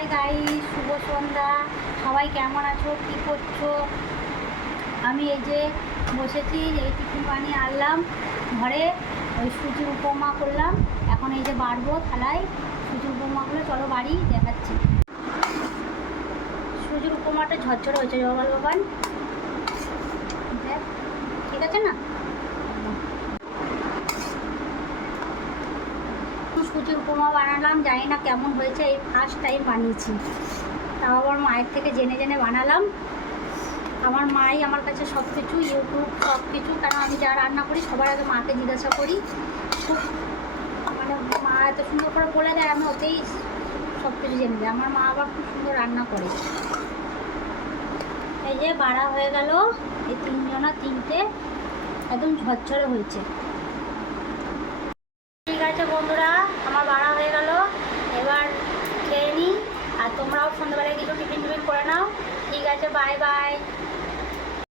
Hi guys, শুভ সন্ধ্যা। সবাই কেমন আছো, কী করছো? আমি এই যে বসেছি, এই টিফিন বানিয়ে আনলাম ঘরে। ওই সুজির উপমা করলাম, এখন এই যে বাড়বো থালায় সুজির উপমাগুলো। চলো বাড়ি দেখাচ্ছি। সুজির উপমাটা ঝরঝরে হয়েছে জবাল বাবান, দেখ ঠিক আছে না? সুজির উপমা বানালাম, জানি না কেমন হয়েছে, এই ফার্স্ট টাইম বানিয়েছি। তাও আবার মায়ের থেকে জেনে জেনে বানালাম। আমার মাই আমার কাছে সব কিছু, ইউটিউব সব কিছু, কারণ আমি যা রান্না করি সবার আগে মাকে জিজ্ঞাসা করি। খুব মানে মা এত সুন্দর করে বলে দেয়, আমি ওতেই সব কিছু জেনে যাই। আমার মা আবার খুব সুন্দর রান্না করে। এই যে বাড়া হয়ে গেল, এই তিনটে একদম ঝরঝরে হয়েছে। ঠিক আছে বন্ধুরা, আমার বাড়া হয়ে গেল, এবার খেয়ে নিই। আর তোমরাও সন্ধ্যাবেলায় কিছু টিফিন করে নাও। ঠিক আছে, বাই বাই।